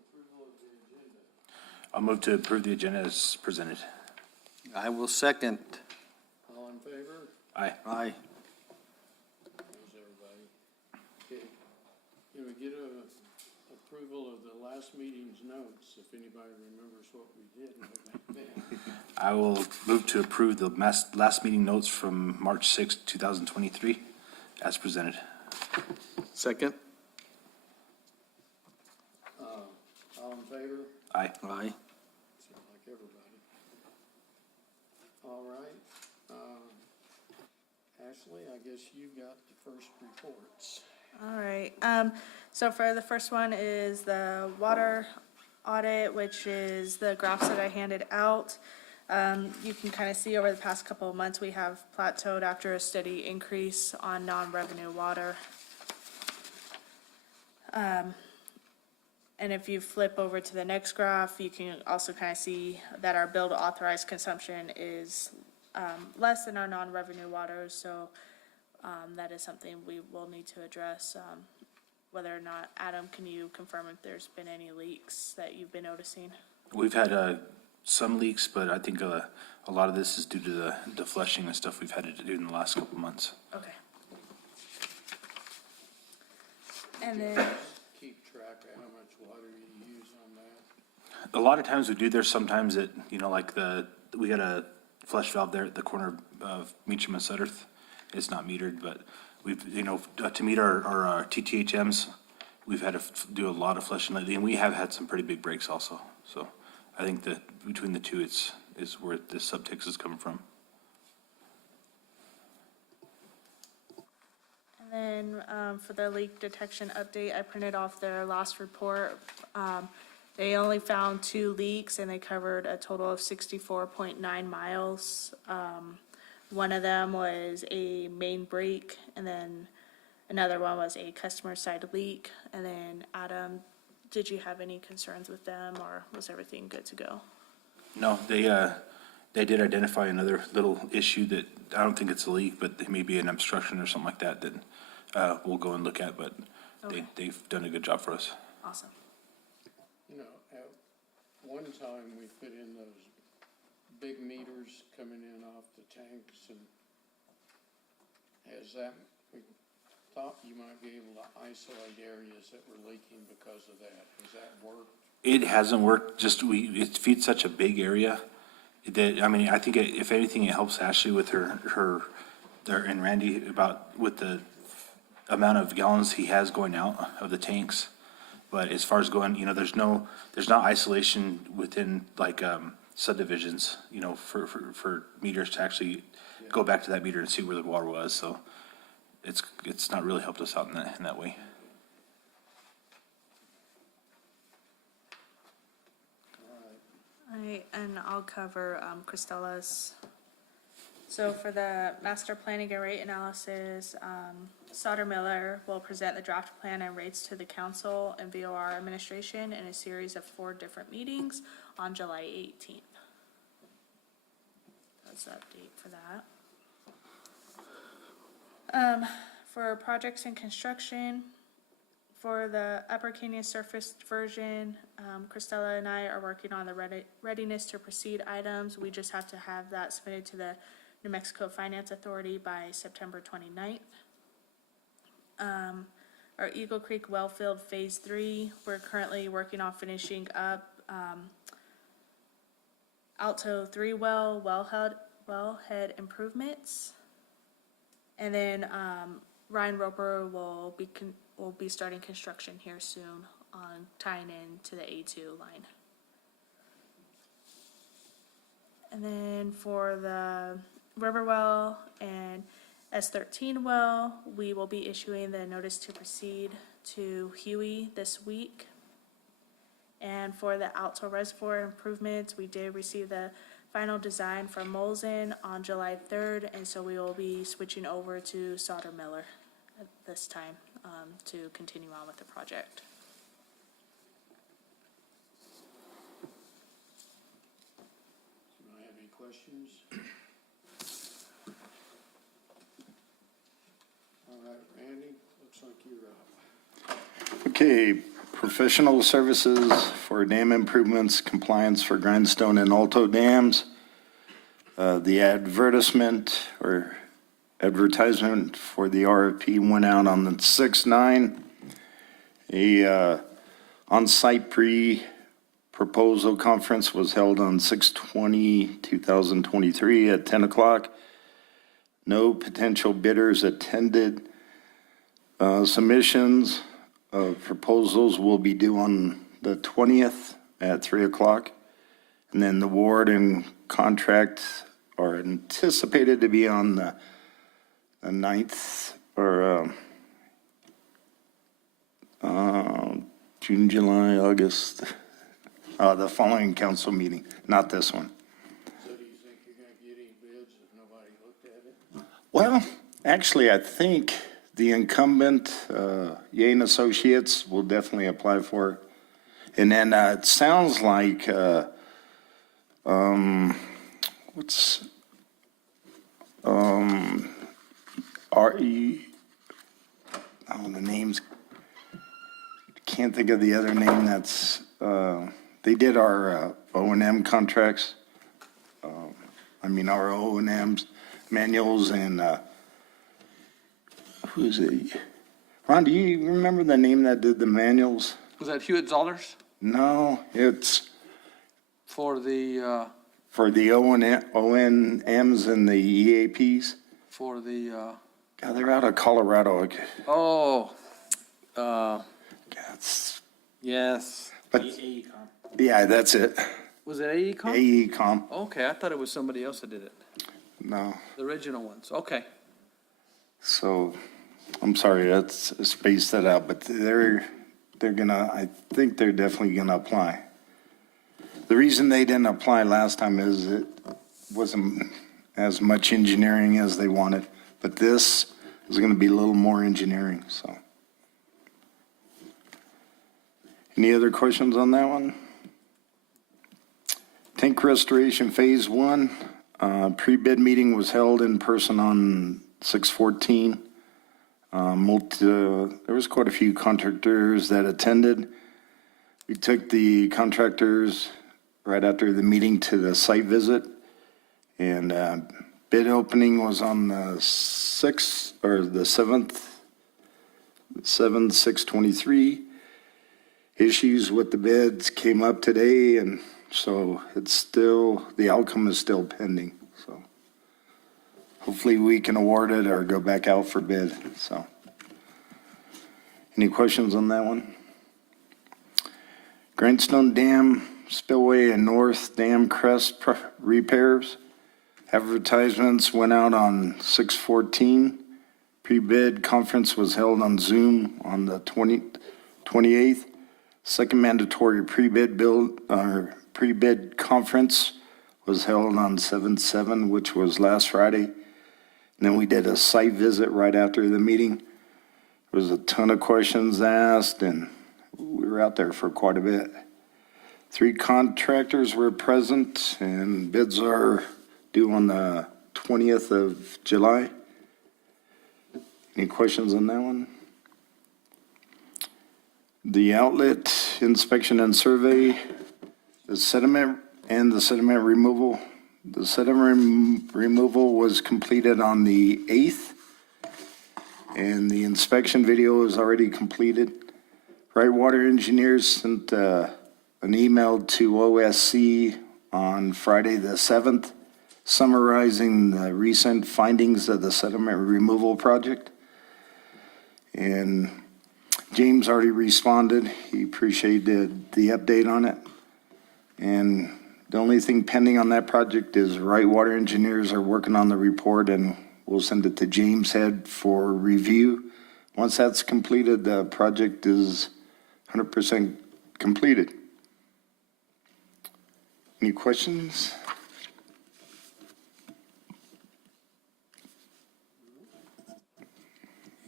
approval of the agenda. I'll move to approve the agenda as presented. I will second. All in favor? Aye. Aye. There's everybody. Okay. Can we get a approval of the last meeting's notes, if anybody remembers what we did back then? I will move to approve the last meeting notes from March 6th, 2023 as presented. Second. All in favor? Aye. Aye. Sound like everybody. All right. Ashley, I guess you got the first reports. All right, so for the first one is the water audit, which is the graphs that I handed out. You can kind of see over the past couple of months, we have plateaued after a steady increase on non-revenue water. And if you flip over to the next graph, you can also kind of see that our bill to authorized consumption is less than our non-revenue water, so that is something we will need to address. Whether or not, Adam, can you confirm if there's been any leaks that you've been noticing? We've had some leaks, but I think a lot of this is due to the flushing and stuff we've had to do in the last couple months. Okay. And then, Keep track of how much water you use on that. A lot of times we do. There's sometimes that, like we got a flush valve there at the corner of Meacham and Sutterth. It's not metered, but we've, to meet our TTHMs, we've had to do a lot of flushing lately, and we have had some pretty big breaks also. So I think that between the two, is where this subtext is coming from. and then, for the leak detection update, I printed off their last report. They only found 2 leaks and they covered a total of 64.9 miles. One of them was a main break, and then another one was a customer side leak. And then, Adam, did you have any concerns with them, or was everything good to go? No, they did identify another little issue that I don't think it's a leak, but it may be an obstruction or something like that we'll go and look at, but Okay. they've done a good job for us. Awesome. At one time, we put in those big meters coming in off the tanks, and we thought you might be able to isolate areas that were leaking because of that. Has that worked? It hasn't worked, it feeds such a big area that, I think if anything, it helps Ashley with her and Randy with the amount of gallons he has going out of the tanks. But as far as going, there's not isolation within subdivisions, for meters to actually go back to that meter and see where the water was. So it's not really helped us out in that way. All right, and I'll cover Cristella's. So for the master planning and rate analysis, Sauter Miller will present the draft plan and rates to the council and VOR administration in a series of 4 different meetings on July 18th. That's the update for that. For projects and construction, for the Upper Canyon surface version, Cristela and I are working on the readiness to proceed items. We just have to have that submitted to the New Mexico Finance Authority by September 29th. Our Eagle Creek Wellfield Phase 3, we're currently working on finishing up Alto 3 wellhead improvements. And then Ryan Roper will be starting construction here soon on tying in to the A2 line. And then for the Riverwell and S13 well, we will be issuing the notice to proceed to Huey this week. And for the Alto Reservoir improvements, we did receive the final design from Molson on July 3rd, and so we will be switching over to Sauter Miller at this time to continue on with the project. Do I have any questions? All right, Randy, looks like you're up. Okay, Professional services for dam improvements, compliance for Grindstone and Alto dams. The advertisement for the RFP went out on the 6/9. A on-site pre-proposal conference was held on 6/20/2023 at 10 o'clock. No potential bidders attended. Submissions of proposals will be due on the 20th at 3 o'clock. And then the award and contract are anticipated to be on the 9th or June, July, August, the following council meeting, not this one. So do you think you're gonna get any bids if nobody looked at it? Well, actually, I think the incumbent, Yane Associates, will definitely apply for it. And then it sounds like, the names, can't think of the other name that's, they did our O&M contracts. Our O&Ms, manuals, and who's it? Ron, do you remember the name that did the manuals? Was that Hewitt Zollers No, it's for the, for the O&Ms and the EAPs. God, they're out of Colorado. That's, yes. but, yeah, that's it. Was it AECom? AECom, Okay, I thought it was somebody else that did it. no. The original ones, okay. So, I'm sorry, that's spaced that out, but they're gonna, I think they're definitely gonna apply. The reason they didn't apply last time is it wasn't as much engineering as they wanted, but this is gonna be a little more engineering, so. Any other questions on that one? Tank restoration phase 1, pre-bid meeting was held in person on 6/14. There was quite a few contractors that attended. We took the contractors right after the meeting to the site visit, and bid opening was on the 6th or the 7th, 7/6/23. Issues with the bids came up today, and so it's still, the outcome is still pending, so. Hopefully we can award it or go back out for bid, so. Any questions on that one? Grindstone Dam spillway and North Dam crest repairs. Advertisements went out on 6/14. Pre-bid conference was held on Zoom on the 28th. Second mandatory pre-bid conference was held on 7/7, which was last Friday. And then we did a site visit right after the meeting. There was a ton of questions asked, and we were out there for quite a bit. 3 contractors were present, and bids are due on the 20th of July. Any questions on that one? The outlet inspection and survey, the sediment removal. The sediment removal was completed on the 8th, and the inspection video is already completed. Right Water Engineers sent an email to OSC on Friday the 7th, summarizing the recent findings of the sediment removal project. And James already responded. He appreciated the update on it. And the only thing pending on that project is Right Water Engineers are working on the report, and we'll send it to James Head for review. Once that's completed, the project is 100% completed. Any questions?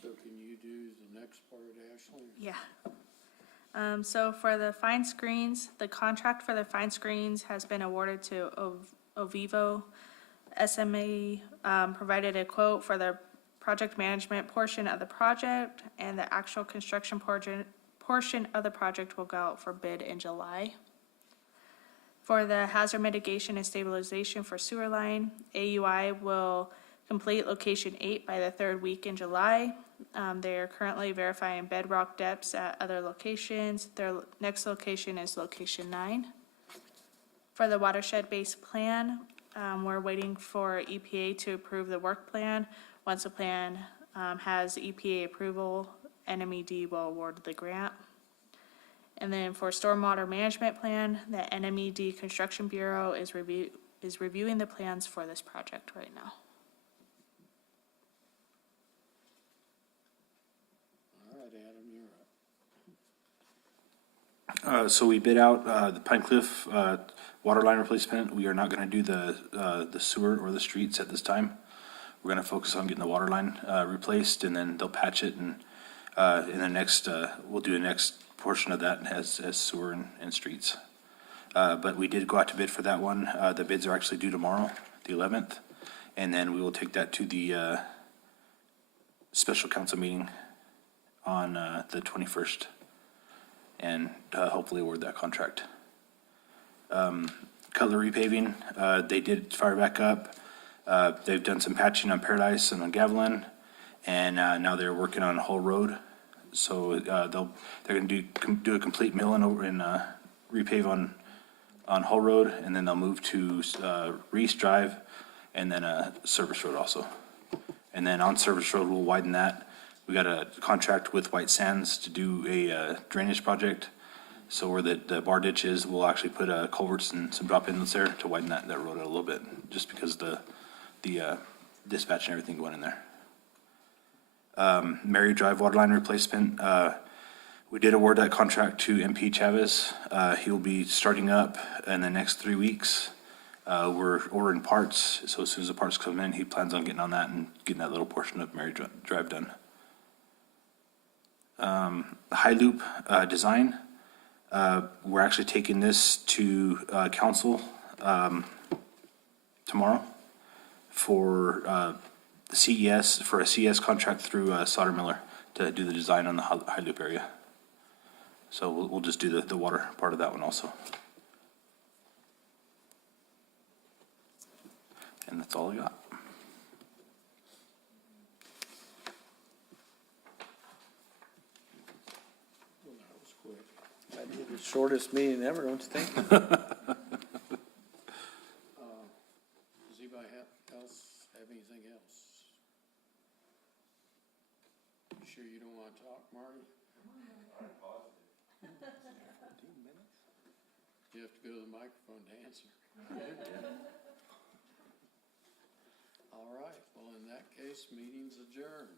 So can you do the next part, Ashley? Yeah. So for the fine screens, the contract for the fine screens has been awarded to Ovivo. SMA provided a quote for the project management portion of the project, and the actual construction portion of the project will go out for bid in July. For the hazard mitigation and stabilization for sewer line, AUI will complete location 8 by the 3rd week in July. They are currently verifying bedrock depths at other locations. Their next location is location 9. For the watershed-based plan, we're waiting for EPA to approve the work plan. Once the plan has EPA approval, NMED will award the grant. And then for stormwater management plan, the NMED Construction Bureau is reviewing the plans for this project right now. All right, Adam, you're up. So we bid out the Pine Cliff water line replacement. We are not going to do the sewer or the streets at this time. We're going to focus on getting the water line replaced, and then they'll patch it, and in the next, we'll do the next portion of that as sewer and streets. But we did go out to bid for that one. The bids are actually due tomorrow, the 11th, and then we will take that to the special council meeting on the 21st, and hopefully award that contract. Cutler repaving, they did fire back up. They've done some patching on Paradise and on Gavilan, and now they're working on Hull Road. So they're going to do a complete mill and over and repave on Hull Road, and then they'll move to Reese Drive, and then Service Road also. And then on Service Road, we'll widen that. We got a contract with White Sands to do a drainage project. So where the bar ditch is, we'll actually put culverts and some drop inlets there to widen that road out a little bit, just because the dispatch and everything going in there. Mary Drive waterline replacement, we did award that contract to MP Chavez. He'll be starting up in the next 3 weeks. We're ordering parts, so as soon as the parts come in, he plans on getting on that and getting that little portion of Mary Drive done. The High Loop design, we're actually taking this to council tomorrow for the CES, for a CES contract through Sauter-Miller to do the design on the High Loop area. So we'll just do the water part of that one also. And that's all I got. Well, that was quick. That'd be the shortest meeting ever, don't you think? Does anybody else have anything else? You sure you don't want to talk, Marty? You have to go to the microphone to answer. All right, well, in that case, meeting's adjourned.